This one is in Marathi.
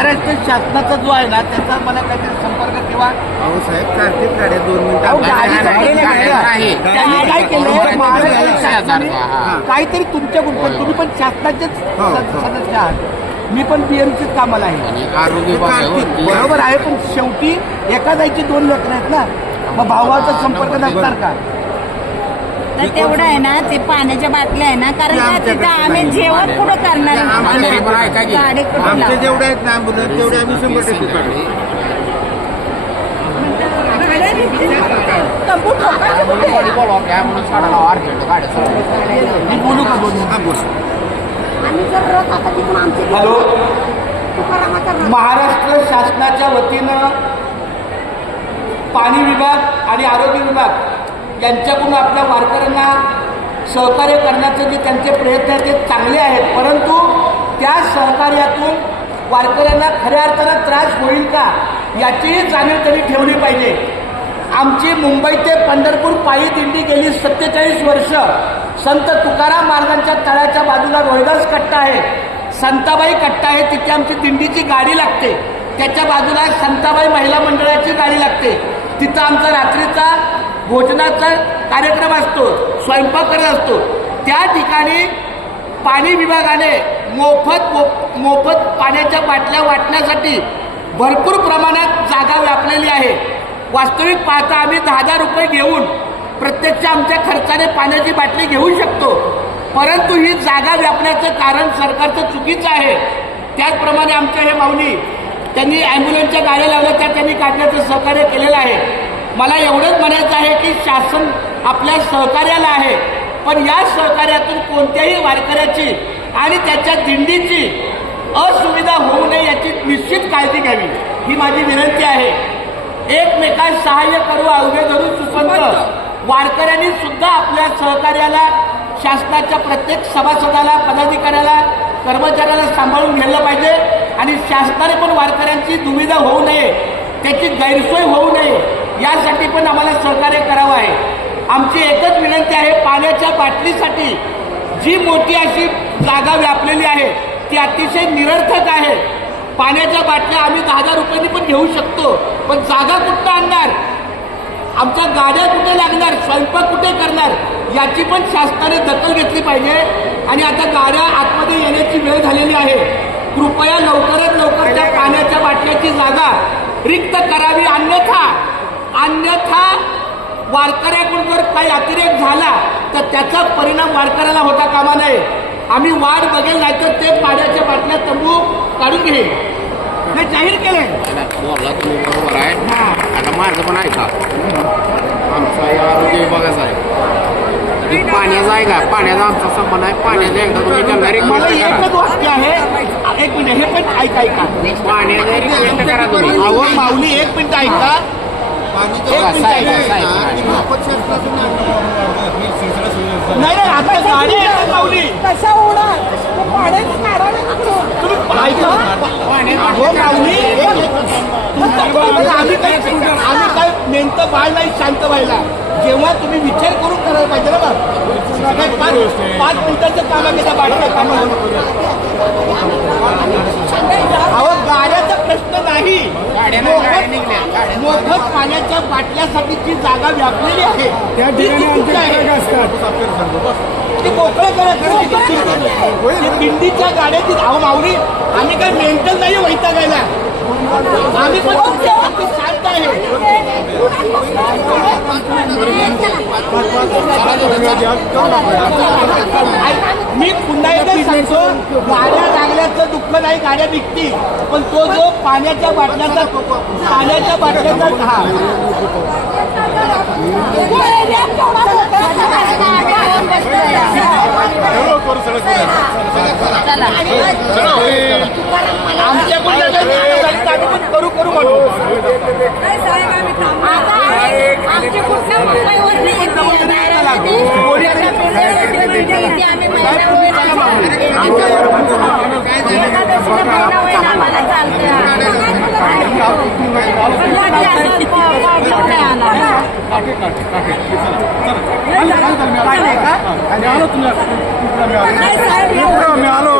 महाराष्ट्र शासनाचा जो आहे ना त्याचा मला काहीतरी संपर्क किंवा अहो साहेब कार्तिक गाड्या 2 अहो, गाडीचा प्रश्न नाही. त्यांनी काय केलं महाराष्ट्र शासनाने काहीतरी तुमच्याकडून तुम्ही पण शासनाचेच सदस्य आहात. मी पण बीएमसीच कामाला आहे. आरोग्य बरोबर आहे, पण शेवटी एका जायची 2 लेकरं आहेत ना, मग भावाचा संपर्क नसणार का? तर तेवढं आहे ना, ते पाण्याच्या बाटल्या आहे ना, कारण का तिथं आम्ही जेवण कुठं करणार आहे? गाडी कुठं आमचे लावणार? जेवढे आहेत ना ॲम्ब्युलन्स तेवढे आम्ही 100% काढू. मी बोलू का बोलू? हॅलो, महाराष्ट्र शासनाच्या वतीनं पाणी विभाग आणि आरोग्य विभाग यांच्याकडून आपल्या वारकऱ्यांना सहकार्य करण्याचे जे त्यांचे प्रयत्न आहेत ते चांगले आहेत, परंतु त्या सहकार्यातून वारकऱ्यांना खऱ्या अर्थानं त्रास होईल का याचीही जाणीव त्यांनी ठेवली पाहिजे. आमची मुंबई ते पंढरपूर पायी दिंडी गेली 47 वर्ष संत तुकाराम महाराजांच्या तळ्याच्या बाजूला रोहिदास कट्टा आहे, संताबाई कट्टा आहे, तिथे आमची दिंडीची गाडी लागते. त्याच्या बाजूला संताबाई महिला मंडळाची गाडी लागते. तिथं आमचा रात्रीचा भोजनाचा कार्यक्रम असतो, स्वयंपाक करत असतो. त्या ठिकाणी पाणी विभागाने मोफत पाण्याच्या बाटल्या वाटण्यासाठी भरपूर प्रमाणात जागा व्यापलेली आहे. वास्तविक पाहता आम्ही 10,000 रुपये घेऊन प्रत्यक्ष आमच्या खर्चाने पाण्याची बाटली घेऊ शकतो, परंतु ही जागा व्यापण्याचं कारण सरकारचं चुकीचं आहे. त्याचप्रमाणे आमच्या हे माऊली त्यांनी ॲम्ब्युलन्सच्या गाड्या लावल्या, त्या त्यांनी काढण्याचं सहकार्य केलेलं आहे. मला एवढंच म्हणायचं आहे की शासन आपल्या सहकार्याला आहे, पण या सहकार्यातून कोणत्याही वारकऱ्याची आणि त्याच्या दिंडीची असुविधा होऊ नये याची निश्चित काळजी घ्यावी, ही माझी विनंती आहे. एकमेकांना सहाय्य करू अवघे धरून सुपंत. वारकऱ्यांनी सुद्धा आपल्या सहकार्याला, शासनाच्या प्रत्येक सभासदाला, पदाधिकाऱ्याला, कर्मचाऱ्याला सांभाळून घ्यायला पाहिजे आणि शासनाने पण वारकऱ्यांची दुविधा होऊ नये, त्याची गैरसोय होऊ नये यासाठी पण आम्हाला सहकार्य करावं आहे. आमची एकच विनंती आहे, पाण्याच्या बाटलीसाठी जी मोठी अशी जागा व्यापलेली आहे ती अतिशय निरर्थक आहे. पाण्याच्या बाटल्या आम्ही 10,000 रुपयांनी पण घेऊ शकतो, पण जागा कुठं आणणार, आमच्या गाड्या कुठे लागणार, स्वयंपाक कुठे करणार याची पण शासनाने दखल घेतली पाहिजे. आणि आता गाड्या आतमध्ये येण्याची वेळ झालेली आहे, कृपया लवकरात लवकर त्या पाण्याच्या बाटल्याची जागा रिक्त करावी, अन्यथा वारकऱ्याकडून जर काही अतिरेक झाला तर त्याचा परिणाम वारकऱ्याला होता कामा नये. आम्ही वाट बघेल, नाहीतर ते पाण्याच्या बाटल्या तंबू काढून घेईल. हे जाहीर केले. बोलला तुम्ही बरोबर आहे. आता माझं पण ऐका, आमचा आरोग्य विभागाचा आहे, पाण्याचा आहे का, पाण्याचा आमचा संबंध आहे. पाण्याचा एकदा तुम्ही गंगारी मला एकच वाक्य आहे, 1 मिनिट, हे पण ऐका. पाण्याचा रिक्वेस्ट करा तुम्ही. अहो माऊली 1 मिनिट ऐका. नाही आता गाडी आहे माऊली, कशा होणार? पाण्यात काढायला नको. तुम्ही ऐका. हो माऊली, आम्ही काय नेमकं बाळ नाही शांत व्हायला. जेव्हा तुम्ही विचार करून करायला पाहिजे ना बा. 5 मिनिटाचं काम आहे का बाळाचं काम? अहो गाड्याचा प्रश्न नाही, मोफत पाण्याच्या बाटल्यासाठीची जागा व्यापलेली आहे. त्या ठिकाणी ते मोकळं करा. दिंडीच्या गाड्याची अहो माऊली, आम्ही काय मेंटल नाही वैतागायला, आम्ही पण शांत आहे. मी पुन्हा एकदा सांगतो, गाड्या लागल्याचं दुःख नाही, गाड्या निघतील, पण तो जो पाण्याच्या बाटल्याचा आमच्याकडून करू म्हणू. मी आलो